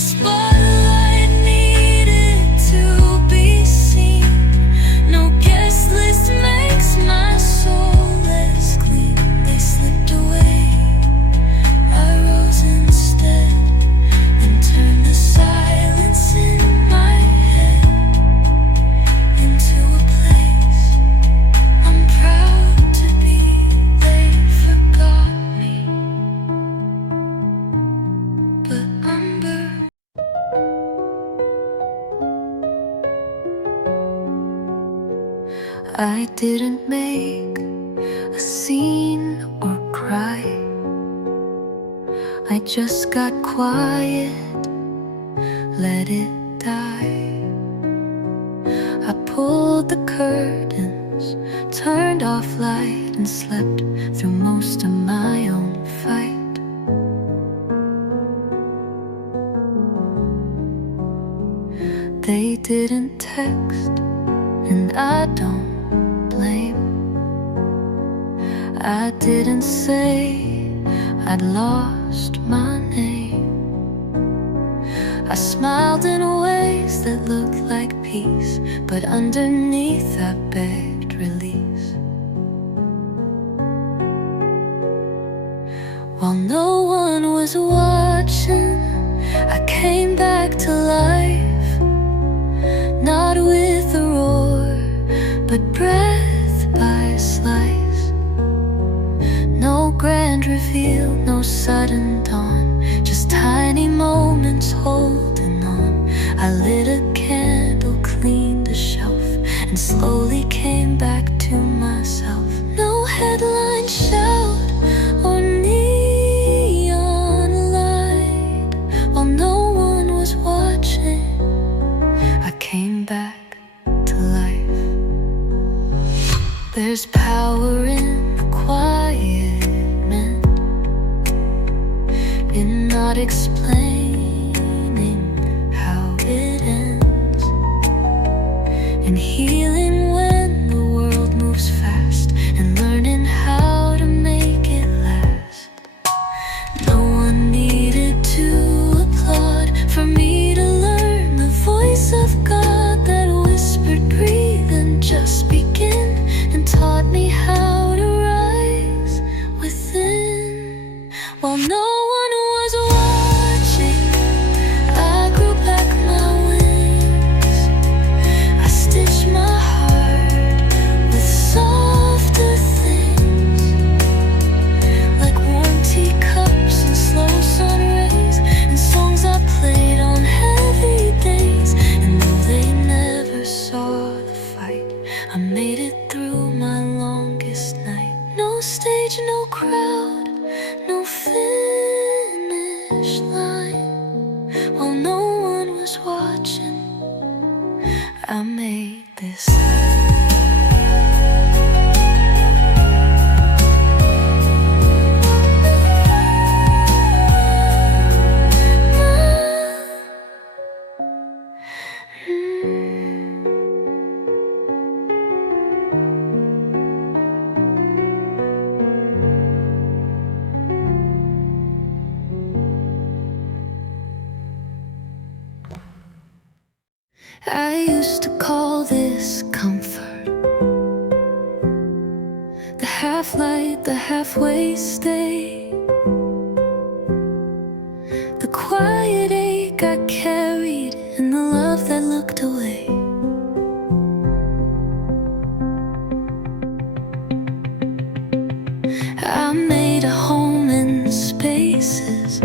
spotlight needed to be seen. No guest list makes my soul less clean. They slipped away, I rose instead and turned the silence in my head into a place I'm proud to be. They forgot me, but I'm burned. I didn't make a scene or cry. I just got quiet, let it die. I pulled the curtains, turned off light, and slept through most of my own fight. They didn't text, and I don't blame. I didn't say I'd lost my name. I smiled in ways that looked like peace, but underneath I begged release. While no one was watching, I came back to life, not with a roar, but breath by slice. No grand reveal, no sudden dawn, just tiny moments holding on. I lit a candle, cleaned a shelf, and slowly came back to myself. No headline shout or neon light. While no one was watching, I came back to life. There's power in quiet, in not explaining how it ends, in healing when the world moves fast, and learning how to make it last. No one needed to applaud for me to learn the voice of God that whispered, breathe and just begin, and taught me how to rise within. While no one was watching, I grew back my wings. I stitched my heart with softer things, like warm teacups and slow sun rays, and songs I played on heavy days. And though they never saw the fight, I made it through my longest night. No stage, no crowd, no finish line. While no one was watching, I made this I used to call this comfort, the half light, the halfway stay, the quiet ache I carried, and the love that looked away. I made a home in spaces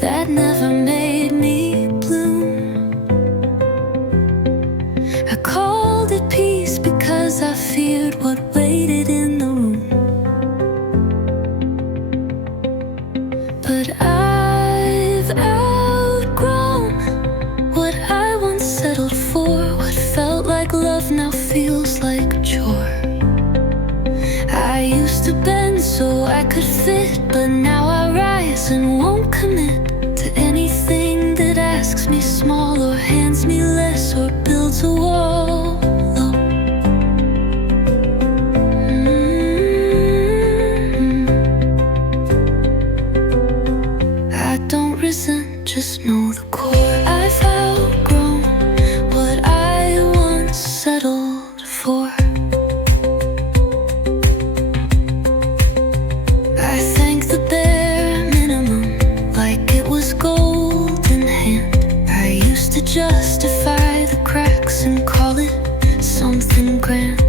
that never made me bloom. I called it peace because I feared what waited in the room. But I've outgrown what I once settled for. What felt like love now feels like a chore. I used to bend so I could fit, but now I rise and won't commit to anything that asks me small, or hands me less, or builds a wall. I don't isn't, just know the core. I've outgrown what I once settled for. I thank the bare minimum like it was gold in hand. I used to justify the cracks and call it something grand.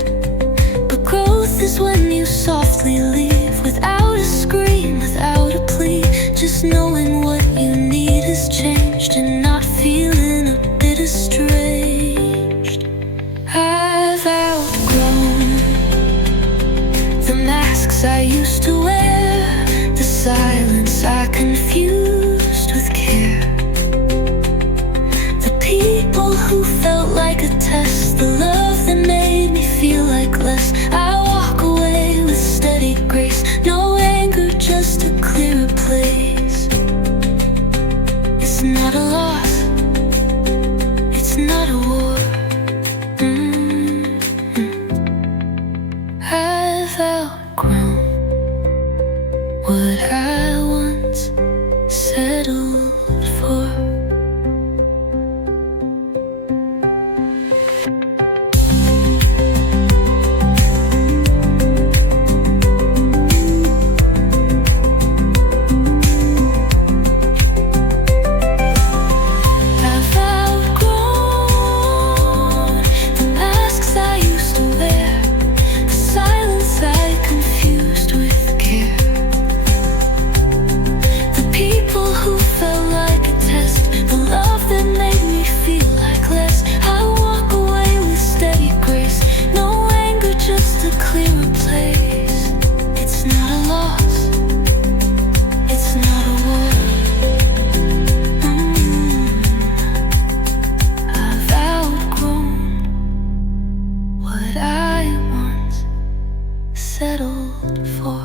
But growth is when you softly leave, without a scream, without a plea, just knowing what you need has changed and not feeling a bit estranged. I've outgrown the masks I used to wear, the silence I confused with care, the people who felt like a test, the love that made me feel like less. I walk away with steady grace, no anger, just a clearer place. It's not a loss, it's not a war. I've outgrown what I once settled for. Settled for.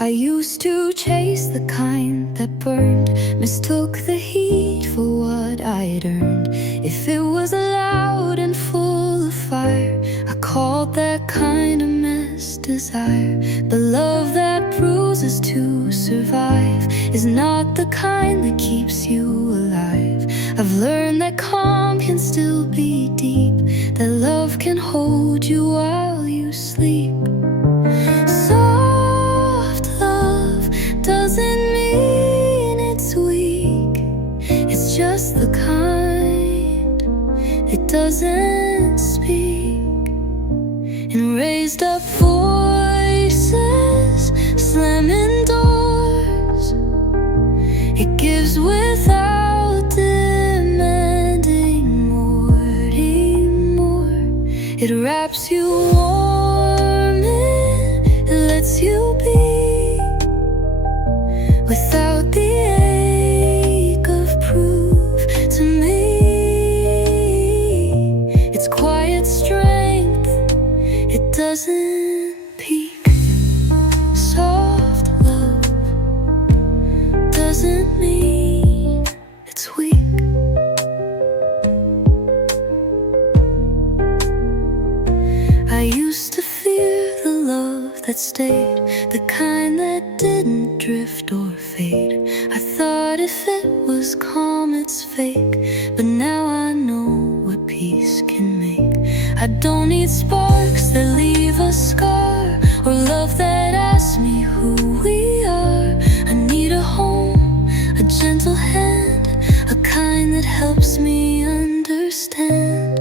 I used to chase the kind that burned, mistook the heat for what I'd earned. If it was loud and full of fire, I called that kind of mess desire. The love that bruises to survive is not the kind that keeps you alive. I've learned that calm can still be deep, that love can hold you while you sleep. Soft love doesn't mean it's weak, it's just the kind it doesn't speak. And raised up voices slamming doors, it gives without demanding more anymore. It wraps you warm, it lets you be, without the ache of proof to me. It's quiet strength, it doesn't peak. Soft love doesn't mean it's weak. I used to fear the love that stayed, the kind that didn't drift or fade. I thought if it was calm it's fake, but now I know what peace can make. I don't need sparks that leave a scar, or love that asks me who we are. I need a home, a gentle hand, a kind that helps me understand.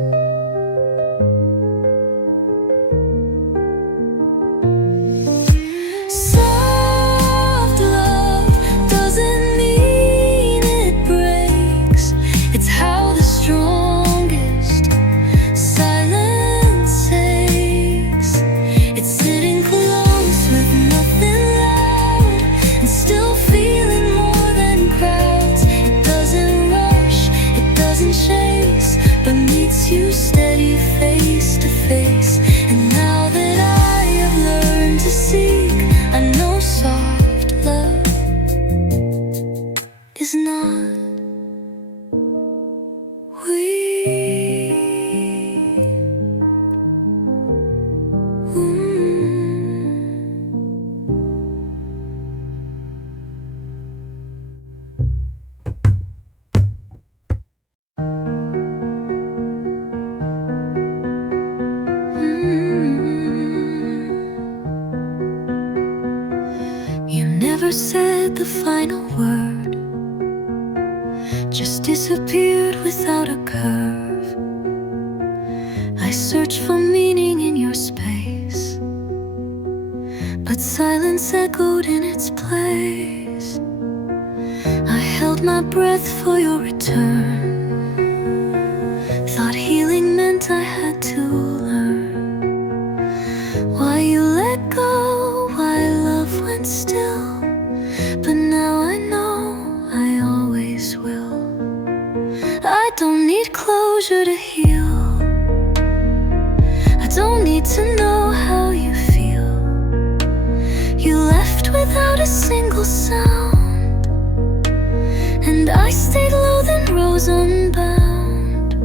Soft love doesn't mean it breaks, it's how the strongest silence aches. It's sitting close with nothing left, is not we. You never said the final word, just disappeared without a curve. I searched for meaning in your space, but silence echoed in its place. I held my breath for your return, thought healing meant I had to learn why you let go, why love went still. But now I know I always will. I don't need closure to heal. I don't need to know how you feel. You left without a single sound, and I stayed low, then rose unbound.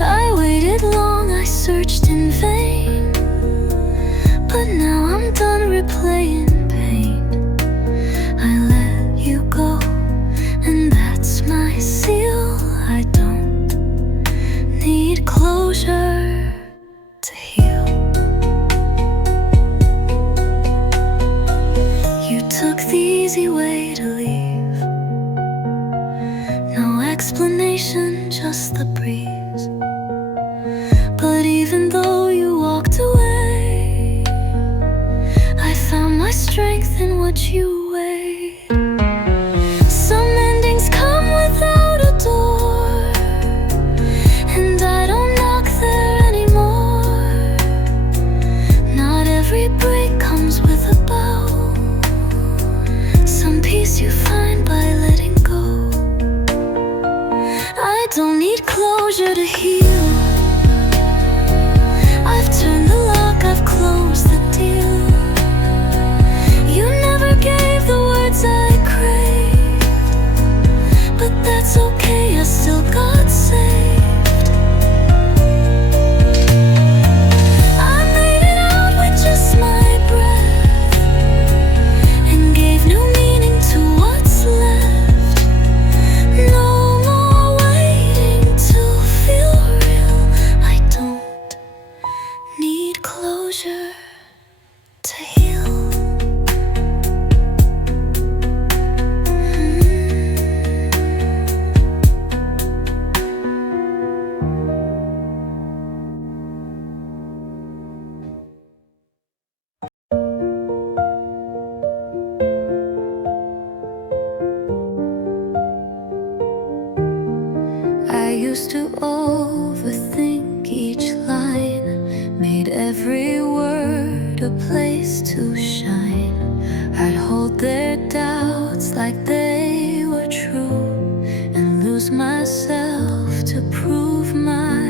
I waited long, I searched in vain, but now I'm done replaying pain. I let you go, and that's my seal. I don't need closure to heal. You took the easy way to leave, no explanation, just the breeze. But even though you walked away, I found my strength in what you weighed. Some endings come without a door, and I don't knock there anymore. Not every break comes with a bow. Some peace you find by letting go. I don't need closure to heal. I've turned the lock, I've closed the deal. You never gave the words I craved, but that's okay, I still got saved. I made it out with just my breath, and gave new meaning to what's left. No more waiting to feel real. I don't need closure to heal. I used to overthink each line, made every word a place to shine. I'd hold their doubts like they were true, and lose myself to prove my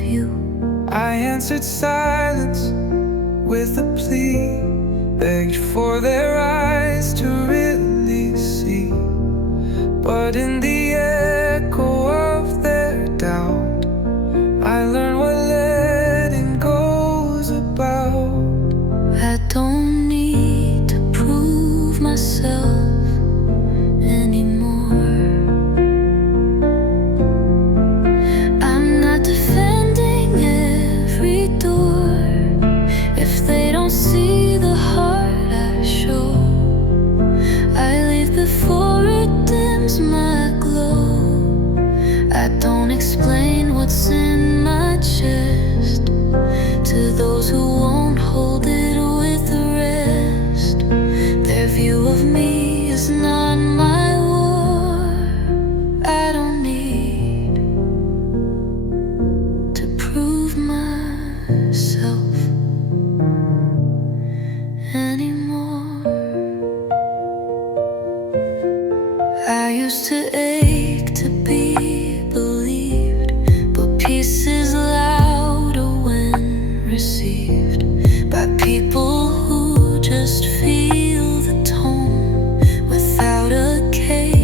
view. I answered silence with a plea, begged for their eyes to really see. But in the echo of their doubt, I learned what letting go's about. I don't need to prove myself anymore. I'm not defending every door. If they don't see the heart I show, I leave before it dims my glow. I don't explain what's in my chest to those who won't hold it with the rest. Their view of me is not my war. I don't need to prove myself anymore. I used to ache to be believed, but peace is louder when received by people who just feel the tone without a cage.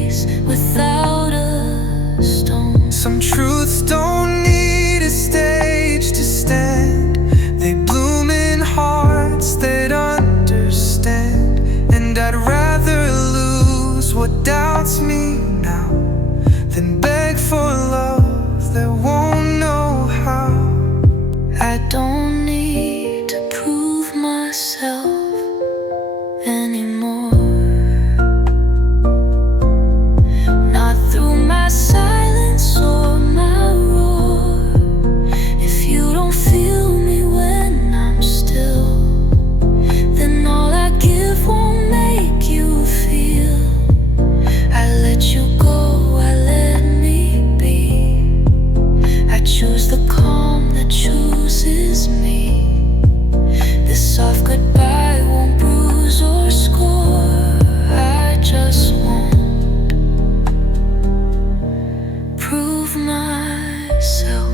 prove myself.